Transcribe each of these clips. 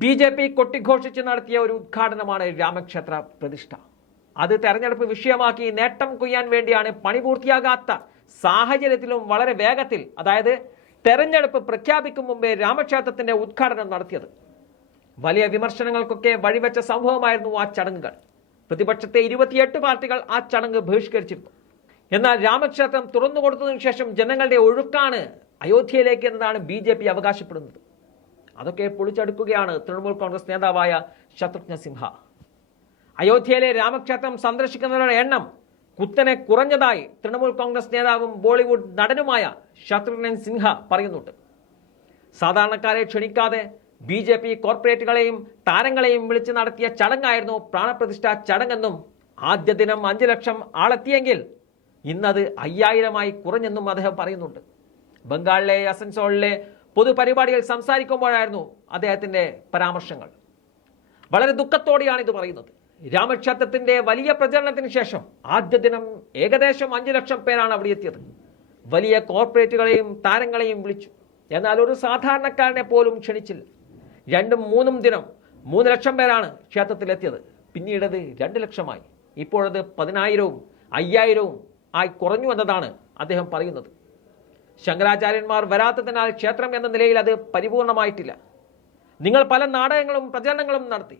BJP കൊട്ടിഘോഷിച്ച് നടത്തിയ ഒരു ഉദ്ഘാടനമാണ് രാമക്ഷേത്ര പ്രതിഷ്ഠ. അത് തെരഞ്ഞെടുപ്പ് വിഷയമാക്കി നേട്ടം കൊയ്യാൻ വേണ്ടിയാണ് പണി പൂർത്തിയാകാത്ത സാഹചര്യത്തിലും വളരെ വേഗത്തിൽ, അതായത് തെരഞ്ഞെടുപ്പ് പ്രഖ്യാപിക്കും മുമ്പേ രാമക്ഷേത്രത്തിന്റെ ഉദ്ഘാടനം നടത്തിയത്. വലിയ വിമർശനങ്ങൾക്കൊക്കെ വഴിവെച്ച സംഭവമായിരുന്നു ആ ചടങ്ങുകൾ. പ്രതിപക്ഷത്തെ 28 പാർട്ടികൾ ആ ചടങ്ങ് ബഹിഷ്കരിച്ചിരുന്നു. എന്നാൽ രാമക്ഷേത്രം തുറന്നു കൊടുത്തതിനു ശേഷം ജനങ്ങളുടെ ഒഴുക്കാണ് അയോധ്യയിലേക്ക് എന്നതാണ് BJP അവകാശപ്പെടുന്നത്. അതൊക്കെ പൊളിച്ചെടുക്കുകയാണ് തൃണമൂൽ കോൺഗ്രസ് നേതാവായ ശത്രുഘ്ന സിൻഹ. അയോധ്യയിലെ രാമക്ഷേത്രം സന്ദർശിക്കുന്നവരുടെ എണ്ണം കുത്തനെ കുറഞ്ഞതായി തൃണമൂൽ കോൺഗ്രസ് നേതാവും ബോളിവുഡ് നടനുമായ ശത്രുഘ്നൻ സിൻഹ പറയുന്നുണ്ട്. സാധാരണക്കാരെ ക്ഷണിക്കാതെ BJP കോർപ്പറേറ്റുകളെയും താരങ്ങളെയും വിളിച്ച് നടത്തിയ ചടങ്ങായിരുന്നു പ്രാണപ്രതിഷ്ഠാ ചടങ്ങെന്നും ആദ്യ ദിനം 5 ലക്ഷം ആളെത്തിയെങ്കിൽ ഇന്നത് 5000-ആയി കുറഞ്ഞെന്നും അദ്ദേഹം പറയുന്നുണ്ട്. ബംഗാളിലെ അസൻസോളിലെ പൊതുപരിപാടിയിൽ സംസാരിക്കുമ്പോഴായിരുന്നു അദ്ദേഹത്തിന്റെ പരാമർശങ്ങൾ. വളരെ ദുഃഖത്തോടെയാണ് ഇത് പറയുന്നത്. രാമക്ഷേത്രത്തിന്റെ വലിയ പ്രചരണത്തിന് ശേഷം ആദ്യ ദിനം ഏകദേശം 5 ലക്ഷം പേരാണ് അവിടെ എത്തിയത്. വലിയ കോർപ്പറേറ്റുകളെയും താരങ്ങളെയും വിളിച്ചു. എന്നാൽ ഒരു സാധാരണക്കാരനെ പോലും ക്ഷണിച്ചില്ല. 2ഉം 3ഉം ദിനം 3 ലക്ഷം പേരാണ് ക്ഷേത്രത്തിലെത്തിയത്. പിന്നീടത് 2 ലക്ഷമായി. ഇപ്പോഴത് 10,000-ഉം 5,000-ഉം ആയി കുറഞ്ഞു എന്നതാണ് അദ്ദേഹം പറയുന്നത്. ശങ്കരാചാര്യന്മാർ വരാത്തതിനാൽ ക്ഷേത്രം എന്ന നിലയിൽ അത് പരിപൂർണമായിട്ടില്ല. നിങ്ങൾ പല നാടകങ്ങളും പ്രചരണങ്ങളും നടത്തി.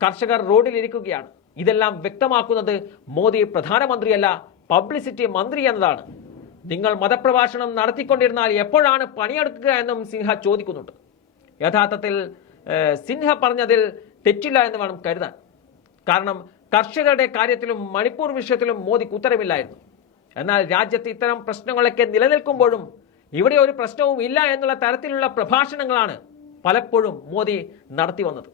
കർഷകർ റോഡിലിരിക്കുകയാണ്. ഇതെല്ലാം വ്യക്തമാക്കുന്നത് മോദി പ്രധാനമന്ത്രിയല്ല, പബ്ലിസിറ്റി മന്ത്രി എന്നതാണ്. നിങ്ങൾ മതപ്രഭാഷണം നടത്തിക്കൊണ്ടിരുന്നാൽ എപ്പോഴാണ് പണിയെടുക്കുക എന്നും സിൻഹ ചോദിക്കുന്നുണ്ട്. യഥാർത്ഥത്തിൽ സിൻഹ പറഞ്ഞതിൽ തെറ്റില്ല എന്ന് വേണം കരുതാൻ. കാരണം കർഷകരുടെ കാര്യത്തിലും മണിപ്പൂർ വിഷയത്തിലും മോദിക്ക് ഉത്തരമില്ലായിരുന്നു. എന്നാൽ രാജ്യത്ത് ഇത്തരം പ്രശ്നങ്ങളൊക്കെ നിലനിൽക്കുമ്പോഴും ഇവിടെ ഒരു പ്രശ്നവും ഇല്ല എന്നുള്ള തരത്തിലുള്ള പ്രഭാഷണങ്ങളാണ് പലപ്പോഴും മോദി നടത്തി വന്നത്.